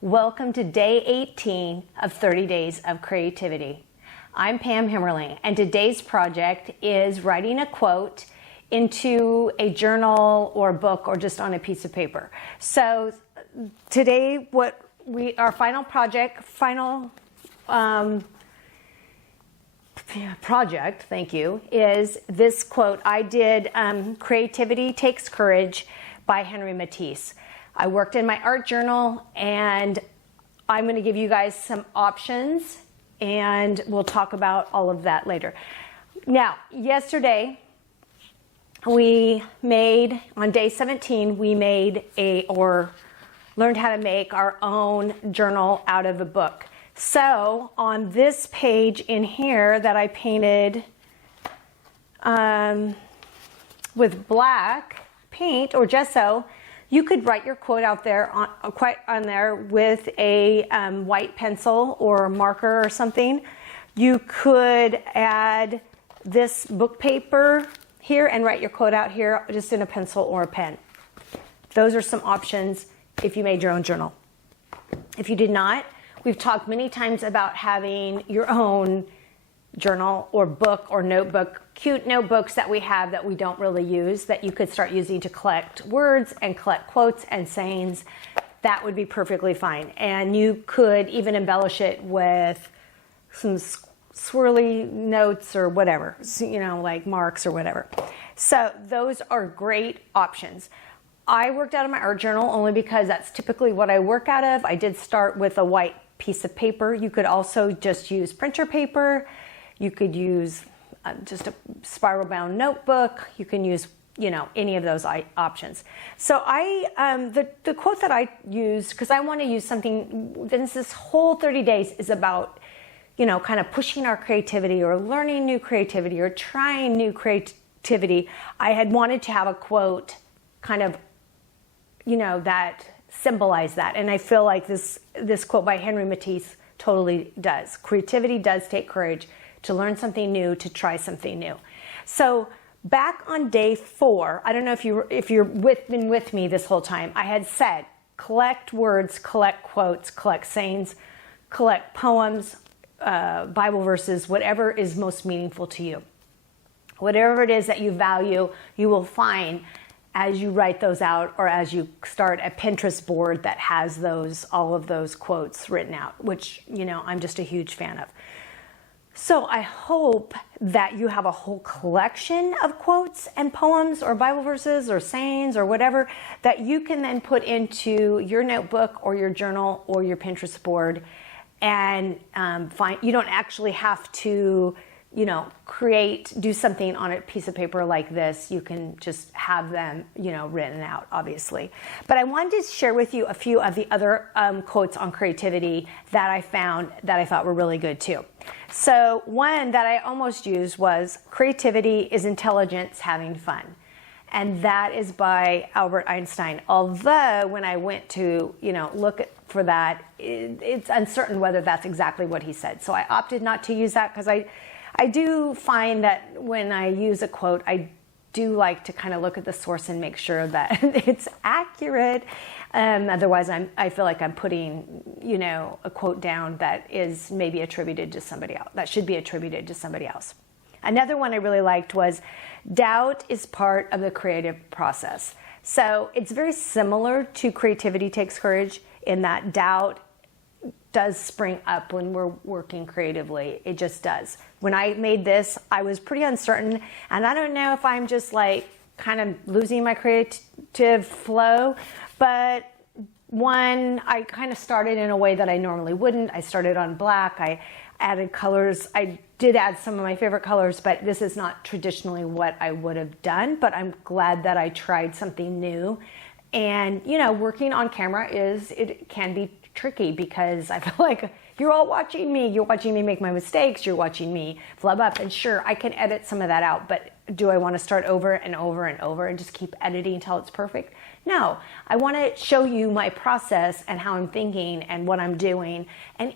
Welcome to day 18 of 30 Days of Creativity. I'm Pam Himmerling, and today's project is writing a quote into a journal or book or just on a piece of paper. So today, our final project, thank you, is this quote. I did Creativity Takes Courage by Henry Matisse. I worked in my art journal, and I'm going to give you guys some options, and we'll talk about all of that later. Now, yesterday, on day 17, we learned how to make our own journal out of a book. So on this page in here that I painted with black paint or gesso, you could write your quote out there on there with a white pencil or marker or something. You could add this book paper here and write your quote out here just in a pencil or a pen. Those are some options if you made your own journal. If you did not, we've talked many times about having your own journal or book or notebook, cute notebooks that we have that we don't really use that you could start using to collect words and collect quotes and sayings. That would be perfectly fine. And you could even embellish it with some swirly notes or whatever, like marks or whatever. So those are great options. I worked out of my art journal only because that's typically what I work out of. I did start with a white piece of paper. You could also just use printer paper. You could use just a spiral bound notebook. You can use, any of those options. So the quote that I used, because I want to use something, this whole 30 days is about, kind of pushing our creativity or learning new creativity or trying new creativity. I had wanted to have a quote kind of, that symbolized that. And I feel like this quote by Henry Matisse totally does. Creativity does take courage to learn something new, to try something new. So back on day 4, I don't know if you've been with me this whole time, I had said, collect words, collect quotes, collect sayings, collect poems, Bible verses, whatever is most meaningful to you. Whatever it is that you value, you will find as you write those out or as you start a Pinterest board that has all of those quotes written out, which, I'm just a huge fan of. So I hope that you have a whole collection of quotes and poems or Bible verses or sayings or whatever that you can then put into your notebook or your journal or your Pinterest board and you don't actually have to, do something on a piece of paper like this. You can just have them, written out, obviously. But I wanted to share with you a few of the other quotes on creativity that I found that I thought were really good too. So one that I almost used was, creativity is intelligence having fun. And that is by Albert Einstein. Although when I went to, look for that, it's uncertain whether that's exactly what he said. So I opted not to use that because I do find that when I use a quote, I do like to kind of look at the source and make sure that it's accurate. Otherwise, I feel like I'm putting, a quote down that is maybe attributed to somebody else, that should be attributed to somebody else. Another one I really liked was, doubt is part of the creative process. So it's very similar to Creativity Takes Courage in that doubt does spring up when we're working creatively. It just does. When I made this, I was pretty uncertain, and I don't know if I'm just kind of losing my creative flow, but I kind of started in a way that I normally wouldn't. I started on black. I added colors. I did add some of my favorite colors, but this is not traditionally what I would have done, but I'm glad that I tried something new. And, working on camera it can be tricky because I feel like you're all watching me. You're watching me make my mistakes. You're watching me flub up. And sure, I can edit some of that out, but do I want to start over and over and over and just keep editing until it's perfect? No, I want to show you my process and how I'm thinking and what I'm doing. And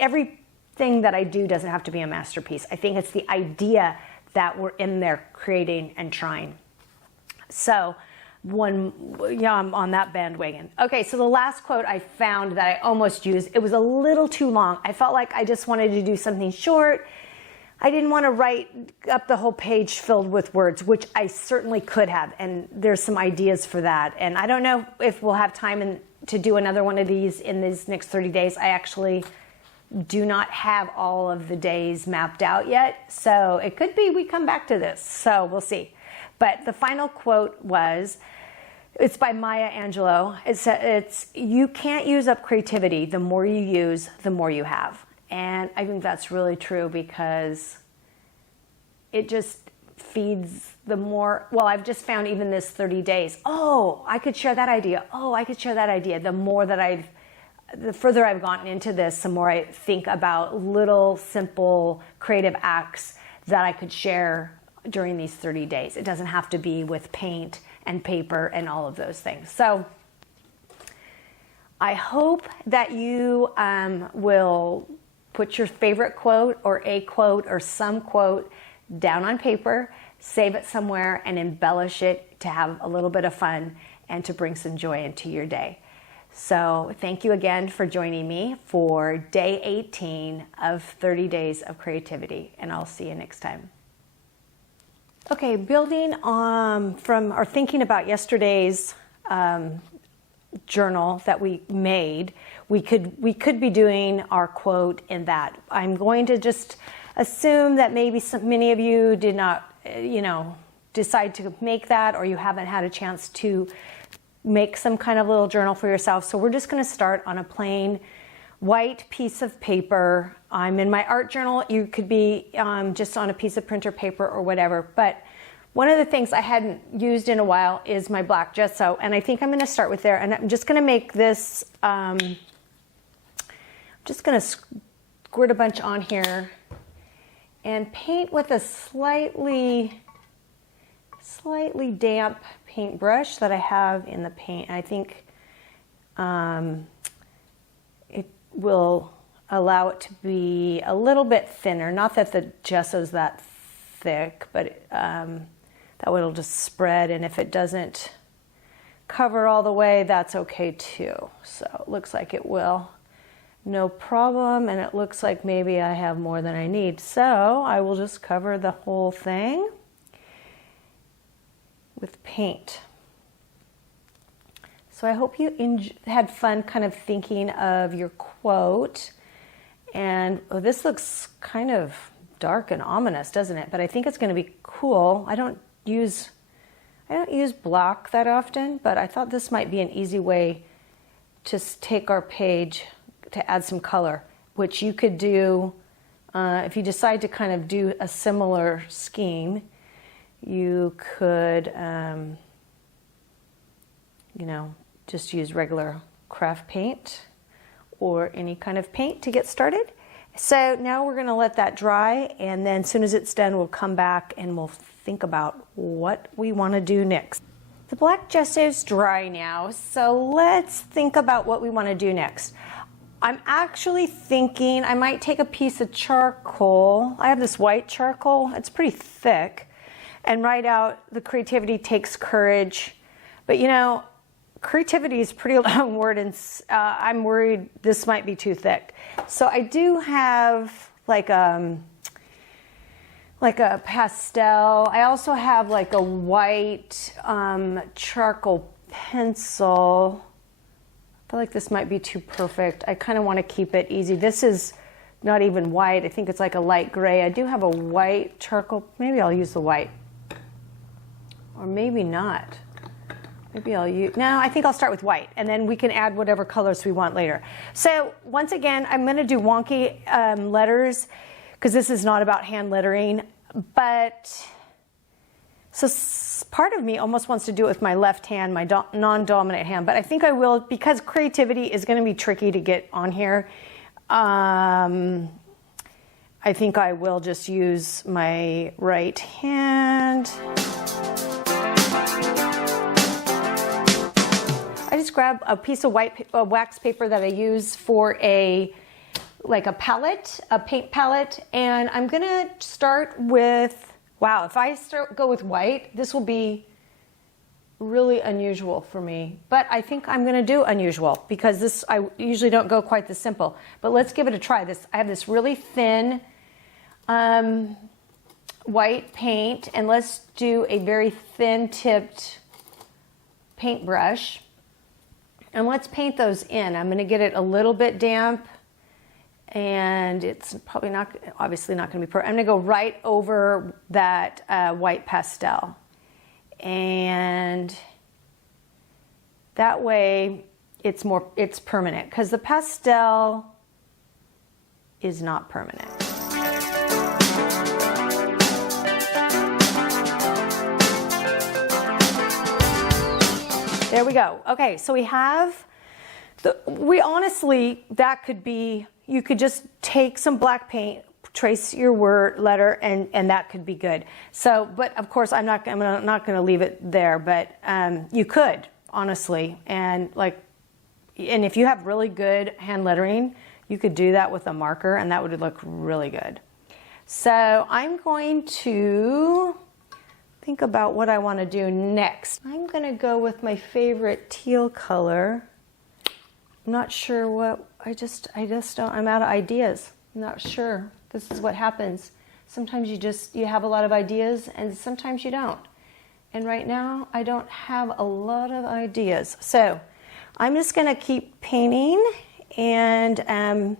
everything that I do doesn't have to be a masterpiece. I think it's the idea that we're in there creating and trying. So yeah, I'm on that bandwagon. Okay, so the last quote I found that I almost used, it was a little too long. I felt like I just wanted to do something short. I didn't want to write up the whole page filled with words, which I certainly could have, and there's some ideas for that. And I don't know if we'll have time to do another one of these in these next 30 days. I actually do not have all of the days mapped out yet, so it could be we come back to this, so we'll see. But the final quote was, it's by Maya Angelou. It's you can't use up creativity. The more you use, the more you have. And I think that's really true because it just feeds the more, well, I've just found even this 30 days, oh, I could share that idea. Oh, I could share that idea. The further I've gotten into this, the more I think about little simple creative acts that I could share during these 30 days. It doesn't have to be with paint and paper and all of those things. So I hope that you will put your favorite quote or some quote down on paper, save it somewhere, and embellish it to have a little bit of fun and to bring some joy into your day. So thank you again for joining me for day 18 of 30 Days of Creativity, and I'll see you next time. Okay, building from or thinking about yesterday's journal that we made, we could be doing our quote in that. I'm going to just assume that maybe many of you did not, decide to make that, or you haven't had a chance to make some kind of little journal for yourself. So we're just going to start on a plain white piece of paper. I'm in my art journal. You could be just on a piece of printer paper or whatever. But one of the things I hadn't used in a while is my black gesso. And I think I'm going to start with there. And I'm just going to make this, I'm just going to squirt a bunch on here and paint with a slightly damp paintbrush that I have in the paint. I think it will allow it to be a little bit thinner. Not that the gesso's that thick, but that way it'll just spread, and if it doesn't cover all the way, that's okay too. So it looks like it will, no problem, and it looks like maybe I have more than I need. So I will just cover the whole thing with paint. So I hope you had fun kind of thinking of your quote. And this looks kind of dark and ominous, doesn't it? But I think it's going to be cool. I don't use black that often, but I thought this might be an easy way to take our page to add some color, which you could do if you decide to kind of do a similar scheme. You could, just use regular craft paint or any kind of paint to get started. So now we're going to let that dry, and then as soon as it's done, we'll come back and we'll think about what we want to do next. The black gesso is dry now, so let's think about what we want to do next. I'm actually thinking I might take a piece of charcoal. I have this white charcoal. It's pretty thick. And write out, the creativity takes courage. But creativity is a pretty long word, and I'm worried this might be too thick. So I do have like a pastel. I also have like a white charcoal pencil. I feel like this might be too perfect. I kind of want to keep it easy. This is not even white. I think it's like a light gray. I do have a white charcoal. Maybe I'll use the white. Or maybe not. Maybe I'll use, no, I think I'll start with white, and then we can add whatever colors we want later. So once again, I'm going to do wonky letters because this is not about hand lettering, but so part of me almost wants to do it with my left hand, my non-dominant hand, but I think I will, because creativity is going to be tricky to get on here. I think I will just use my right hand. I just grab a piece of white wax paper that I use for a palette, a paint palette, and I'm gonna start with, wow, if I go with white, this will be really unusual for me, but I think I'm gonna do unusual because this, I usually don't go quite this simple, but let's give it a try. I have this really thin white paint, and let's do a very thin tipped paintbrush, and let's paint those in. I'm gonna get it a little bit damp, and it's probably not, obviously not gonna be perfect. I'm gonna go right over that white pastel. And that way it's permanent, because the pastel is not permanent. There we go. Okay, so we have we honestly, that could be, you could just take some black paint, trace your word letter, and that could be good. So, but of course I'm not going to leave it there, but you could, honestly, and if you have really good hand lettering, you could do that with a marker and that would look really good. So I'm going to think about what I want to do next. I'm going to go with my favorite teal color. I'm not sure what, I just don't, I'm out of ideas. I'm not sure. This is what happens. Sometimes you have a lot of ideas and sometimes you don't. And right now I don't have a lot of ideas. So I'm just going to keep painting, and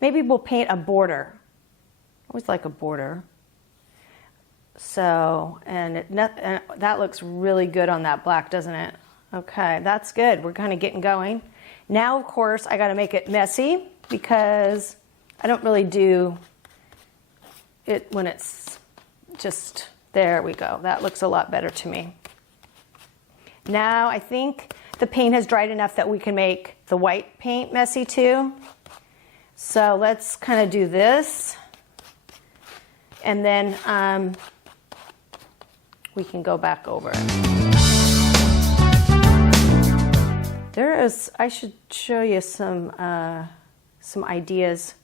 maybe we'll paint a border. I always like a border. So, and that looks really good on that black, doesn't it? Okay, that's good. We're kind of getting going. Now, of course, I got to make it messy because I don't really do it when it's just, there we go. That looks a lot better to me. Now, I think the paint has dried enough that we can make the white paint messy too. So let's kind of do this. And then we can go back over it. I should show you some ideas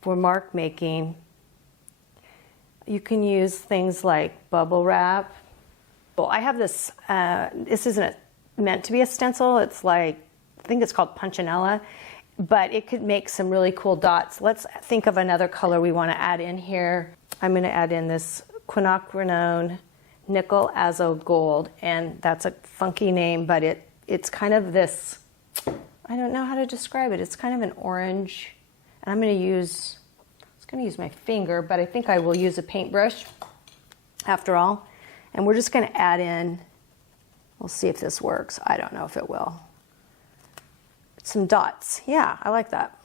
for mark making. You can use things like bubble wrap. Well, I have this, this isn't meant to be a stencil. It's like, I think it's called Punchinella, but it could make some really cool dots. Let's think of another color we want to add in here. I'm going to add in this Quinacridone Nickel Azo Gold, and that's a funky name, but it's kind of this, I don't know how to describe it. It's kind of an orange, and I'm going to use my finger, but I think I will use a paintbrush after all. And we're just going to add in, we'll see if this works. I don't know if it will. Some dots. Yeah, I like that.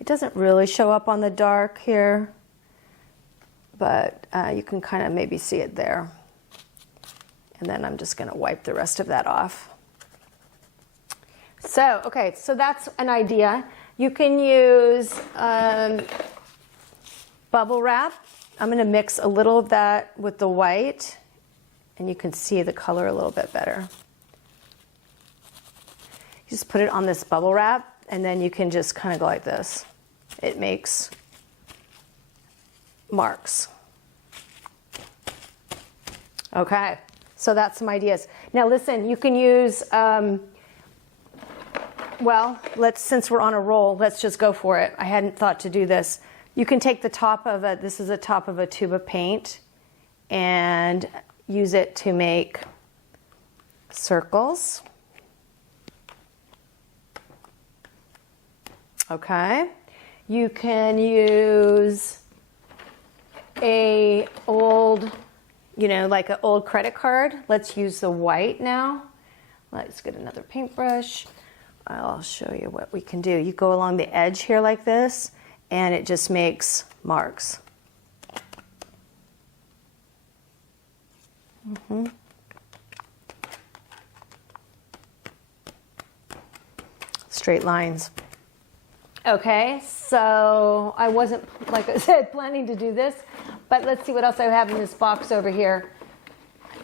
It doesn't really show up on the dark here, but you can kind of maybe see it there. And then I'm just going to wipe the rest of that off. So, okay, so that's an idea. You can use bubble wrap. I'm going to mix a little of that with the white, and you can see the color a little bit better. You just put it on this bubble wrap, and then you can just kind of go like this. It makes marks. Okay, so that's some ideas. Now listen, you can use, well, since we're on a roll, let's just go for it. I hadn't thought to do this. You can take the top of this is the top of a tube of paint, and use it to make circles. Okay. You can use a old, like an old credit card. Let's use the white now. Let's get another paintbrush. I'll show you what we can do. You go along the edge here like this, and it just makes marks. Straight lines. Okay, so I wasn't, like I said, planning to do this, but let's see what else I have in this box over here.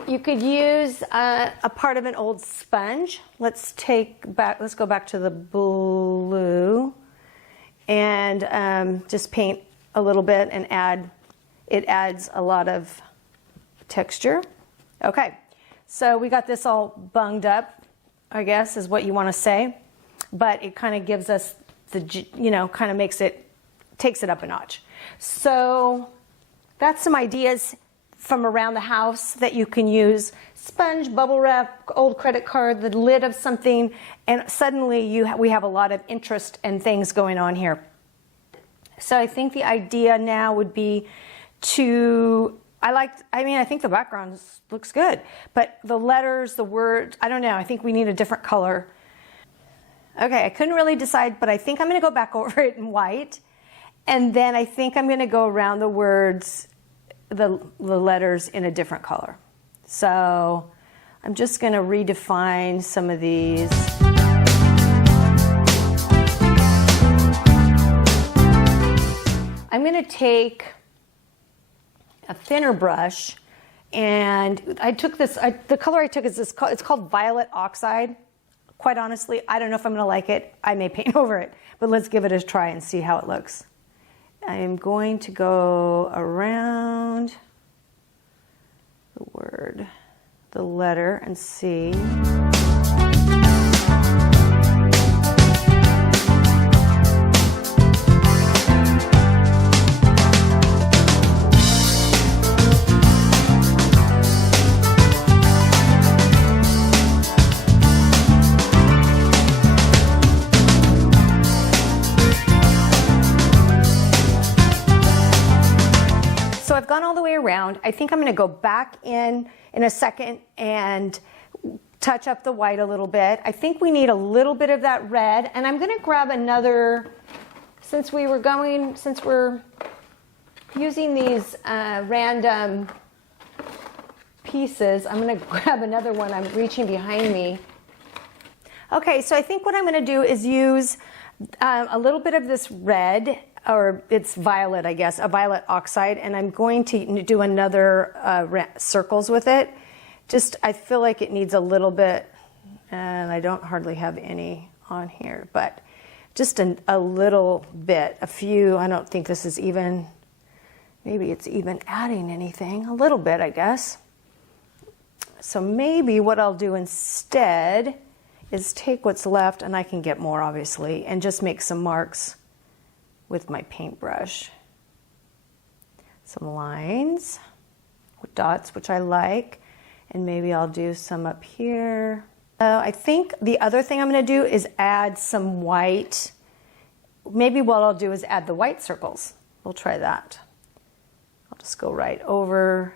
You could use a part of an old sponge. Let's go back to the blue, and just paint a little bit and it adds a lot of texture. Okay, so we got this all bunged up, I guess is what you want to say, but it kind of gives us the, you know, kind of makes it, takes it up a notch. So that's some ideas from around the house that you can use. Sponge, bubble wrap, old credit card, the lid of something, and suddenly we have a lot of interest and things going on here. So I think the idea now would be to, I think the background looks good, but the letters, the words, I don't know, I think we need a different color. Okay, I couldn't really decide, but I think I'm going to go back over it in white, and then I think I'm going to go around the words, the letters in a different color. So I'm just going to redefine some of these. I'm going to take a thinner brush, and I took this, the color I took is this, it's called Violet Oxide. Quite honestly, I don't know if I'm going to like it. I may paint over it, but let's give it a try and see how it looks. I'm going to go around the word, the letter, and see. So I've gone all the way around. I think I'm going to go back in a second and touch up the white a little bit. I think we need a little bit of that red, and I'm going to grab another, since we're using these random pieces, I'm going to grab another one. I'm reaching behind me. Okay, so I think what I'm going to do is use a little bit of this red, or it's violet, I guess, a violet oxide, and I'm going to do another circles with it. Just, I feel like it needs a little bit, and I don't hardly have any on here, but just a little bit, a few. I don't think this is even, maybe it's even adding anything, a little bit, I guess. So maybe what I'll do instead is take what's left, and I can get more obviously, and just make some marks with my paintbrush. Some lines with dots, which I like, and maybe I'll do some up here. I think the other thing I'm going to do is add some white. Maybe what I'll do is add the white circles. We'll try that. I'll just go right over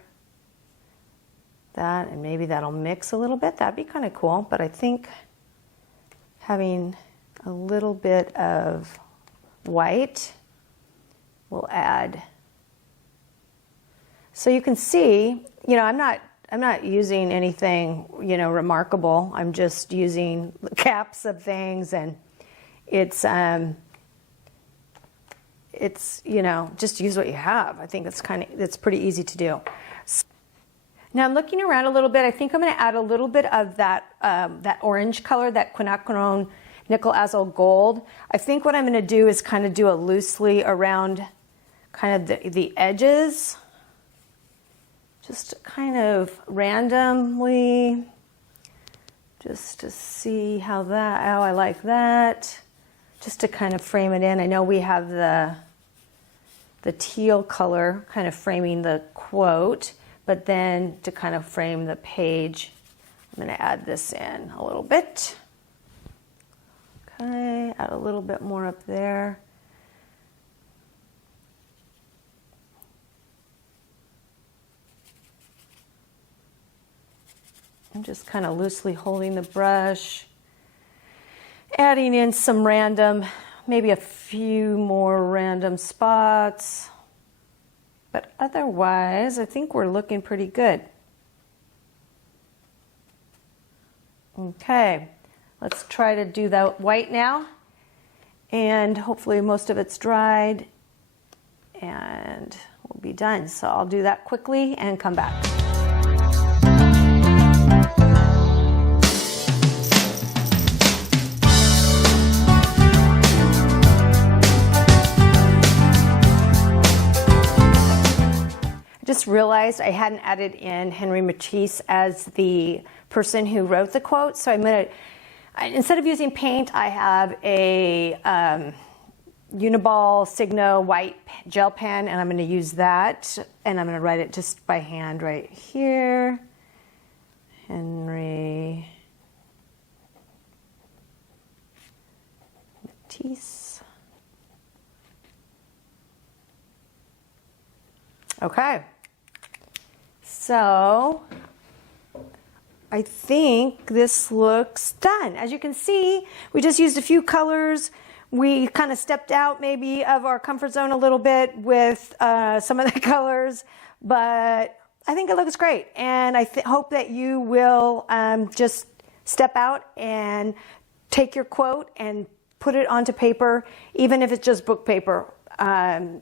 that, and maybe that'll mix a little bit. That'd be kind of cool, but I think having a little bit of white will add. So you can see, you know, I'm not using anything, you know, remarkable. I'm just using caps of things, and it's you know, just use what you have. I think it's pretty easy to do. Now I'm looking around a little bit. I think I'm going to add a little bit of that that orange color, that quinacridone nickel azo gold. I think what I'm going to do is kind of do a loosely around kind of the edges, just kind of randomly, just to see how I like that, just to kind of frame it in. I know we have the teal color kind of framing the quote, but then to kind of frame the page, I'm going to add this in a little bit. Okay, add a little bit more up there. I'm just kind of loosely holding the brush, adding in some random, maybe a few more random spots. But otherwise, I think we're looking pretty good. Okay. Let's try to do the white now, and hopefully most of it's dried, and we'll be done. So I'll do that quickly and come back. just realized I hadn't added in Henry Matisse as the person who wrote the quote. So I'm going to, instead of using paint, I have a Uniball Signo white gel pen, and I'm going to use that. And I'm going to write it just by hand right here. Henry Matisse. Okay. So I think this looks done. As you can see, we just used a few colors. We kind of stepped out maybe of our comfort zone a little bit with some of the colors, but I think it looks great. And I hope that you will just step out and take your quote and put it onto paper, even if it's just book paper.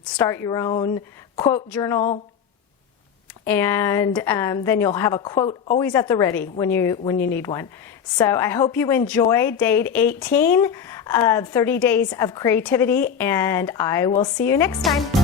Start your own quote journal, and then you'll have a quote always at the ready when you need one. So I hope you enjoyed day 18 of 30 Days of Creativity, and I will see you next time.